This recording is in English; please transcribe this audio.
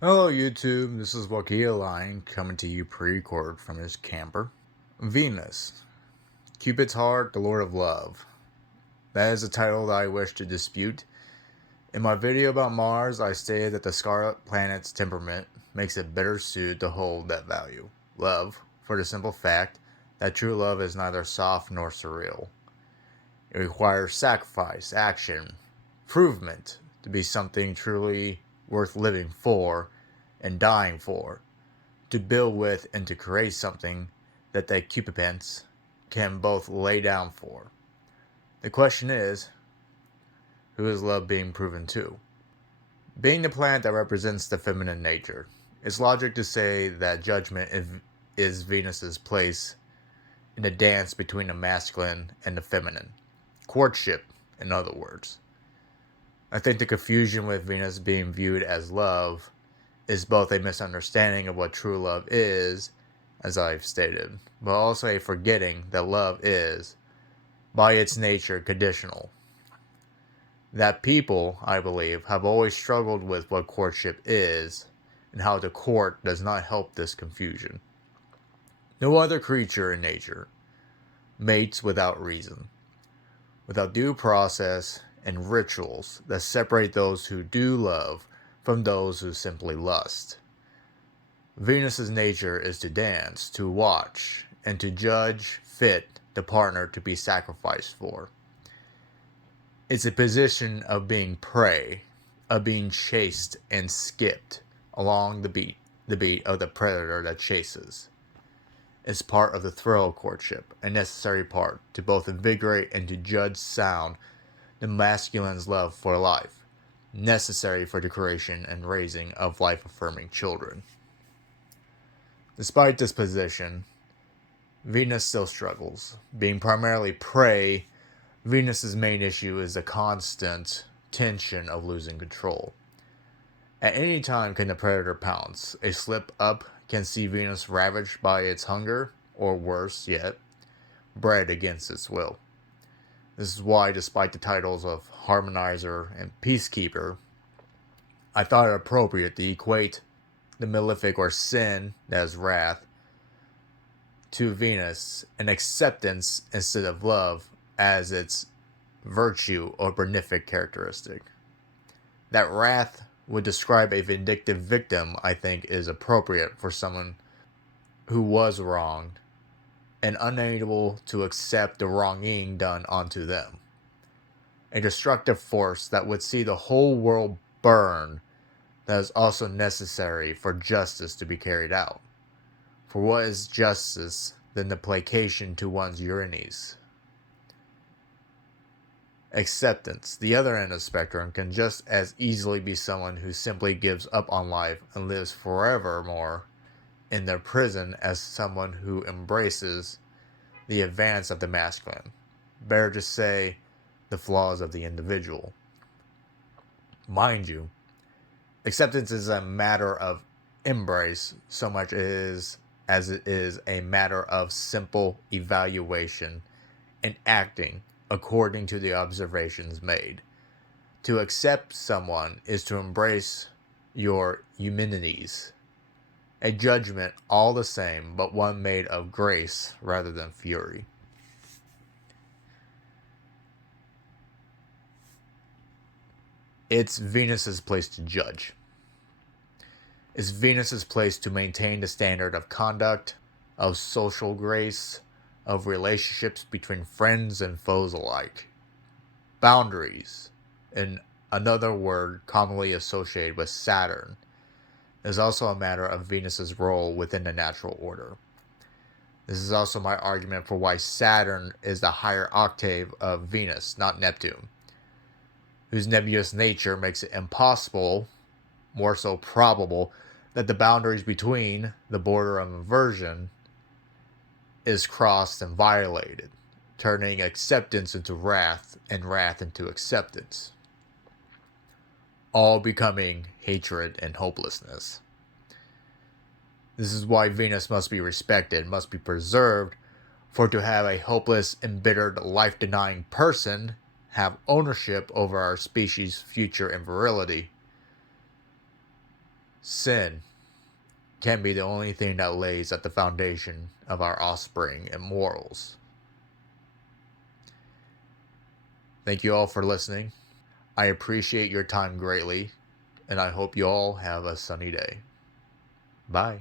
Hello YouTube, this is Wakia Line coming to you pre-recorded from his camper. Venus, Cupid's heart, the Lord of Love. That is a title that I wish to dispute. In my video about Mars, I stated that the scarlet planet's temperament makes it better suited to hold that value, love, for the simple fact that true love is neither soft nor surreal. It requires sacrifice, action, provement to be something truly worth living for and dying for, to build with and to create something that the occupants can both lay down for. The question is, who is love being proven to? Being the planet that represents the feminine nature, it's logic to say that judgment is Venus's place in the dance between the masculine and the feminine. Courtship, in other words. I think the confusion with Venus being viewed as love is both a misunderstanding of what true love is, as I've stated, but also a forgetting that love is, by its nature, conditional. That people, I believe, have always struggled with what courtship is, and how to court does not help this confusion. No other creature in nature mates without reason, without due process and rituals that separate those who do love from those who simply lust. Venus's nature is to dance, to watch, and to judge fit the partner to be sacrificed for. It's a position of being prey, of being chased and skipped along the beat of the predator that chases. It's part of the thrill of courtship, a necessary part to both invigorate and to judge sound the masculine's love for life, necessary for the creation and raising of life-affirming children. Despite this position, Venus still struggles. Being primarily prey, Venus's main issue is the constant tension of losing control. At any time can the predator pounce. A slip up can see Venus ravaged by its hunger, or worse yet, bred against its will. This is why, despite the titles of Harmonizer and Peacekeeper, I thought it appropriate to equate the malefic or sin, that is wrath, to Venus, and acceptance instead of love as its virtue or benefic characteristic. That wrath would describe a vindictive victim, I think, is appropriate for someone who was wronged and unable to accept the wronging done onto them. A destructive force that would see the whole world burn, that is also necessary for justice to be carried out. For what is justice than the placation to one's Uranus? Acceptance, the other end of the spectrum, can just as easily be someone who simply gives up on life and lives forevermore in their prison as someone who embraces the advance of the masculine. Better to say, the flaws of the individual. Mind you, acceptance is a matter of embrace so much as it is a matter of simple evaluation and acting according to the observations made. To accept someone is to embrace your humanities, a judgment all the same, but one made of grace rather than fury. It's Venus's place to judge. It's Venus's place to maintain the standard of conduct, of social grace, of relationships between friends and foes alike. Boundaries, in another word commonly associated with Saturn, is also a matter of Venus's role within the natural order. This is also my argument for why Saturn is the higher octave of Venus, not Neptune, whose nebulous nature makes it impossible, more so probable, that the boundaries between the border of inversion is crossed and violated, turning acceptance into wrath and wrath into acceptance, all becoming hatred and hopelessness. This is why Venus must be respected, must be preserved, for to have a hopeless, embittered, life-denying person have ownership over our species' future and virility Sin can be the only thing that lays at the foundation of our offspring and morals. Thank you all for listening. I appreciate your time greatly, and I hope you all have a sunny day. Bye.